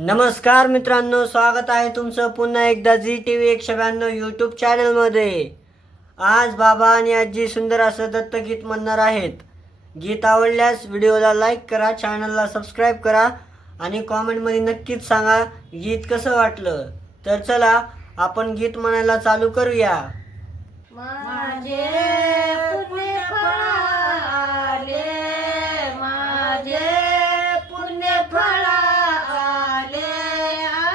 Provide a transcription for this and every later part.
नमस्कार मित्रांनो, स्वागत आहे तुमचं पुन्हा एकदा जी TV 192 यूट्यूब चॅनलमध्ये। आज बाबा आणि आजी सुंदर असं दत्तगीत म्हणणार आहेत। गीत आवडल्यास व्हिडिओला लाईक करा, चॅनलला सबस्क्राईब करा आणि कॉमेंटमध्ये नक्कीच सांगा गीत कसं वाटलं। तर चला आपण गीत म्हणायला चालू करूया। माझे पुण्य फळाले, माझे पुण्य फळाले,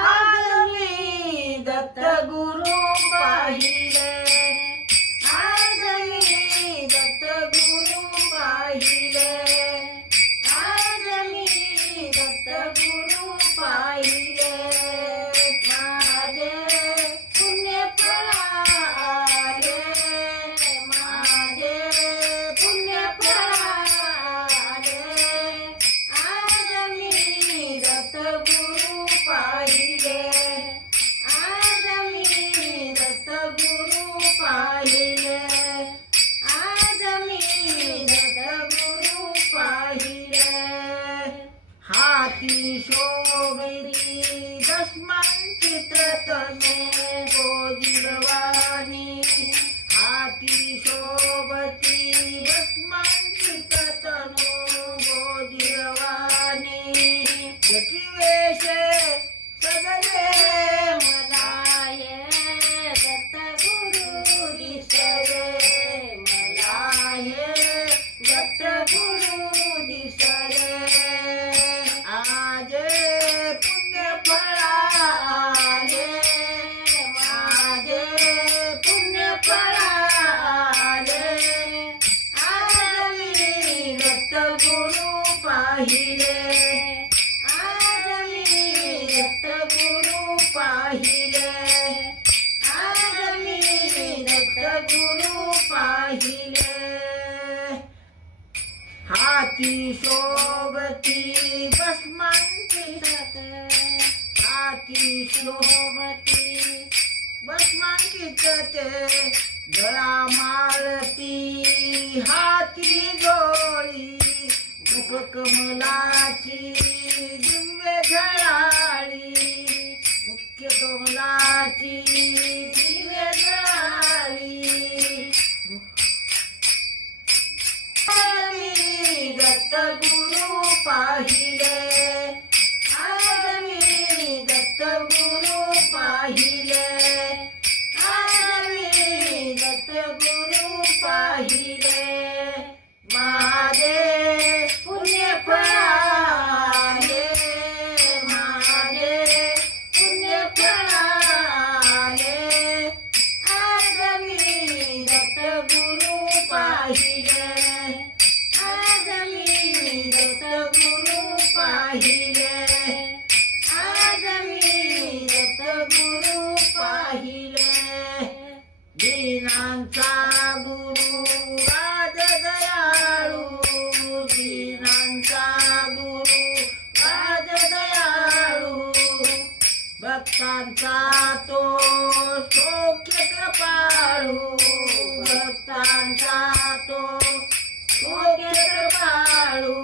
आज मी दत्त गुरु पाहिले, आज मी दत्त गुरु पाहिले, आज मी दत्त गुरु पाहिले, माझे पुण्य फळाले, माझे पुण्य फळाले, आज मी दत्त गुरु पाहिले, आज मी दत्त गुरु पाहिले, आज मी दत्त गुरु पाहिले, हाती शोभिती भस्मांकित तनू गोजिरवाणी, हाती शोभती भस्मांकित तनू गोजिरवाणी, जकी वेशे सजले मला ये दत्त गुरु दिसले, मला ये दत्त गुरु दिसले, आज पुण्य फळाले, माझे पुण्य फळाले, आज मी दत्त गुरु पाहिले, आज मी दत्त गुरु पाहिले, आज मी दत्त गुरु पाहिले, हाती शोभती भस्मांकित, हाती शोभती भस्मांकित ते, गळा माळती हाती जोळी, मुख कमलाची दिव्य झळाळी, मुख्य कमलाची दिव्य झळाळी, दत्त गुरु पाहिले, आज मी दत्त गुरु पाहिले, आज मी दत्त गुरु पाहिले, माझे पुण्य फळाले, माझे पुण्य फळाले, आज मी दत्त गुरु पाहिले, आज मी दत्त गुरु पाहिले, आज मी दत्त गुरु पाहिले, दीनांचा गुरु राज दयाळू, दीनांचा गुरु राज दयाळू, भक्तांचा तो सौख्य कृपाळू, भक्तांचा तो सौख्य कृपाळू,